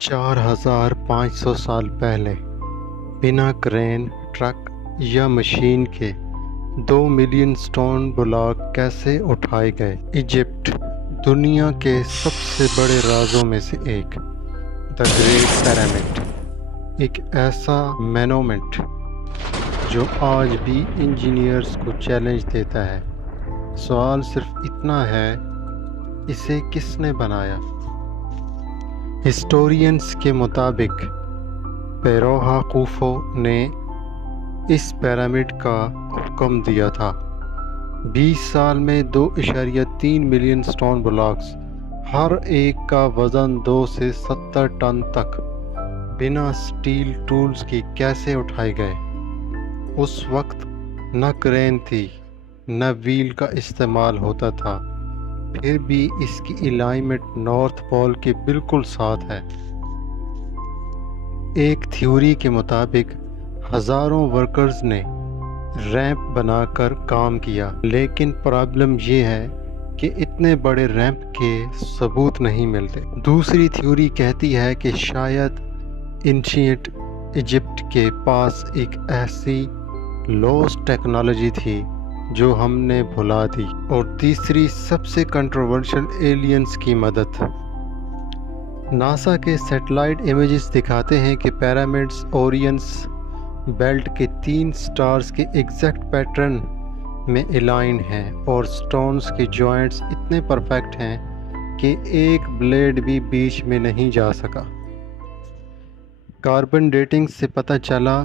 4500 साल पहले बिना क्रेन, ट्रक या मशीन के 2 मिलियन स्टोन ब्लॉक कैसे उठाए गए? इजिप्ट दुनिया के सबसे बड़े राजों में से एक, द ग्रेट पिरामिड, एक ऐसा मोनूमेंट जो आज भी इंजीनियर्स को चैलेंज देता है। सवाल सिर्फ इतना है, इसे किसने बनाया? हिस्टोरियंस के मुताबिक पेरोहा खूफो ने इस पिरामिड का हुक्म दिया था। 20 साल में 2.3 मिलियन स्टोन ब्लॉक्स, हर एक का वज़न 2 से 70 टन तक, बिना स्टील टूल्स के कैसे उठाए गए? उस वक्त न क्रेन थी, न व्हील का इस्तेमाल होता था, फिर भी इसकी अलाइनमेंट नॉर्थ पोल के बिल्कुल साथ है। एक थ्योरी के मुताबिक हज़ारों वर्कर्स ने रैंप बनाकर काम किया, लेकिन प्रॉब्लम ये है कि इतने बड़े रैंप के सबूत नहीं मिलते। दूसरी थ्योरी कहती है कि शायद एंशिएंट इजिप्ट के पास एक ऐसी लॉस्ट टेक्नोलॉजी थी जो हमने भुला दी। और तीसरी सबसे कंट्रोवर्शियल, एलियंस की मदद। नासा के सैटेलाइट इमेजेस दिखाते हैं कि पिरामिड्स ओरियंस बेल्ट के 3 स्टार्स के एग्जैक्ट पैटर्न में अलाइन हैं, और स्टोन्स के जॉइंट्स इतने परफेक्ट हैं कि एक ब्लेड भी बीच में नहीं जा सका। कार्बन डेटिंग से पता चला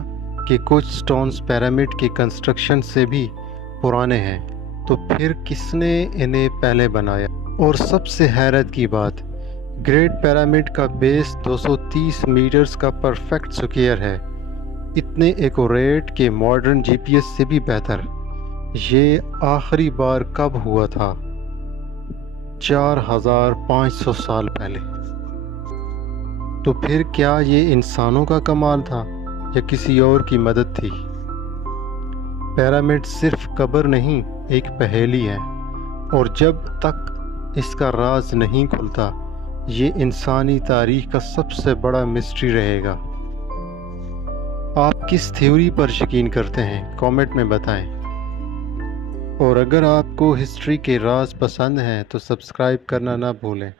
कि कुछ स्टोन्स पिरामिड के कंस्ट्रक्शन से भी पुराने हैं, तो फिर किसने इन्हें पहले बनाया? और सबसे हैरत की बात, ग्रेट पिरामिड का बेस 230 मीटर्स का परफेक्ट स्क्वायर है, इतने एक्यूरेट कि मॉडर्न जीपीएस से भी बेहतर। ये आखिरी बार कब हुआ था? 4500 साल पहले। तो फिर क्या ये इंसानों का कमाल था या किसी और की मदद थी? पिरामिड सिर्फ कब्र नहीं, एक पहेली है, और जब तक इसका राज नहीं खुलता, ये इंसानी तारीख का सबसे बड़ा मिस्ट्री रहेगा। आप किस थ्योरी पर यकीन करते हैं? कमेंट में बताएं। और अगर आपको हिस्ट्री के राज पसंद हैं तो सब्सक्राइब करना ना भूलें।